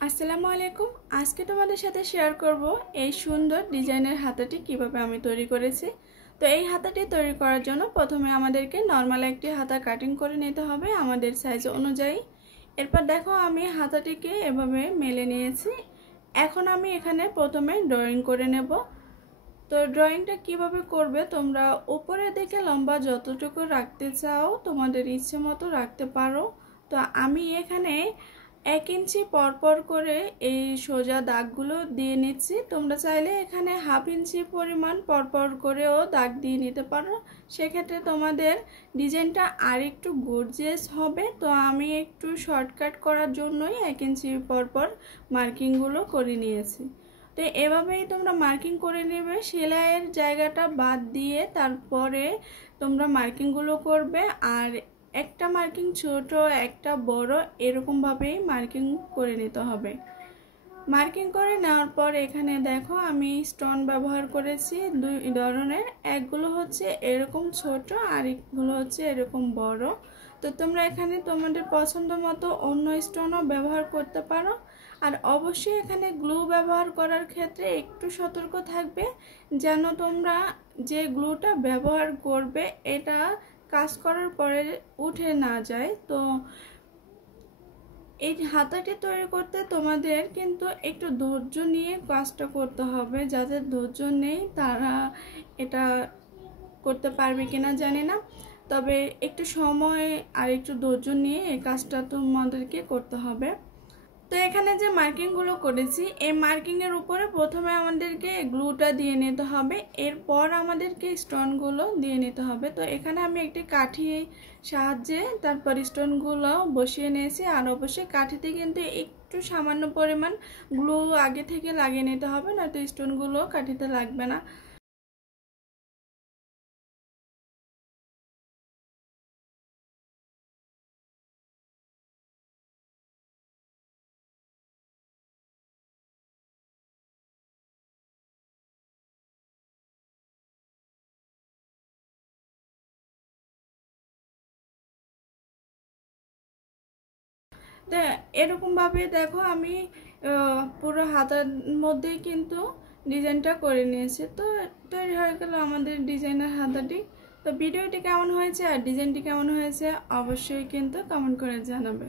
আসসালামু আলাইকুম। আজকে তোমাদের সাথে শেয়ার করব এই সুন্দর ডিজাইনের হাতাটি কিভাবে আমি তৈরি করেছি। তো এই হাতাটি তৈরি করার জন্য প্রথমে আমাদেরকে নরমাল একটি হাতা কাটিং করে নিতে হবে আমাদের সাইজ অনুযায়ী। এরপর দেখো আমি হাতাটিকে এভাবে মেলে নিয়েছি। এখন আমি এখানে প্রথমে ড্রয়িং করে নেব। তো ড্রয়িংটা কিভাবে করবে, তোমরা উপরের দিকে লম্বা যতটুকু রাখতে চাও তোমাদের ইচ্ছে মতো রাখতে পারো। তো আমি এখানে 1 ইঞ্চি পরপর করে এই সোজা দাগগুলো দিয়ে নিচ্ছি। তোমরা চাইলে এখানে 1/2 ইঞ্চি পরিমাণ পরপর করেও দাগ দিয়ে নিতে পারো, সেক্ষেত্রে তোমাদের ডিজাইনটা আর একটু গর্জিয়াস হবে। তো আমি একটু শর্টকাট করার জন্যই 1 ইঞ্চি পরপর মার্কিংগুলো করে নিয়েছি। তো এভাবেই তোমরা মার্কিং করে নেবে, সেলাইয়ের জায়গাটা বাদ দিয়ে তারপরে তোমরা মার্কিংগুলো করবে। আর একটা মার্কিং ছোট একটা বড় এরকমভাবেই মার্কিং করে নিতে হবে। মার্কিং করে নেওয়ার পর এখানে দেখো আমি স্টোন ব্যবহার করেছি দুই ধরনের, একগুলো হচ্ছে এরকম ছোট আর একগুলো হচ্ছে এরকম বড়। তো তোমরা এখানে তোমাদের পছন্দ মতো অন্য স্টোনও ব্যবহার করতে পারো। আর অবশ্যই এখানে গ্লু ব্যবহার করার ক্ষেত্রে একটু সতর্ক থাকবে, যেন তোমরা যে গ্লুটা ব্যবহার করবে এটা কাজ করার পরে উঠে না যায়। তো এই হাতাটি তৈরি করতে তোমাদের কিন্তু একটু ধৈর্য নিয়ে কাজটা করতে হবে। যাদের ধৈর্য নেই তারা এটা করতে পারবে কিনা জানি না, তবে একটু সময় আর একটু ধৈর্য নিয়ে এই কাজটা তোমাদেরকে করতে হবে। তো এখানে যে মার্কিংগুলো করেছি এই মার্কিংয়ের উপরে প্রথমে আমাদেরকে গ্লুটা দিয়ে নিতে হবে, এরপর আমাদেরকে স্টোনগুলো দিয়ে নিতে হবে। তো এখানে আমি একটি কাঠি সাহায্যে তারপর স্টোনগুলো বসিয়ে নিয়েছি। আর অবশ্যই কাঠিতে কিন্তু একটু সামান্য পরিমাণ গ্লু আগে থেকে লাগিয়ে নিতে হবে, নয়তো স্টোনগুলো কাঠিতে লাগবে না। তো এরকমভাবে দেখো আমি পুরো হাতার মধ্যেই কিন্তু ডিজাইনটা করে নিয়েছি। তো তৈরি হয়ে গেল আমাদের ডিজাইনার হাতাটি। তো ভিডিওটি কেমন হয়েছে আর ডিজাইনটি কেমন হয়েছে অবশ্যই কিন্তু কমেন্ট করে জানাবে।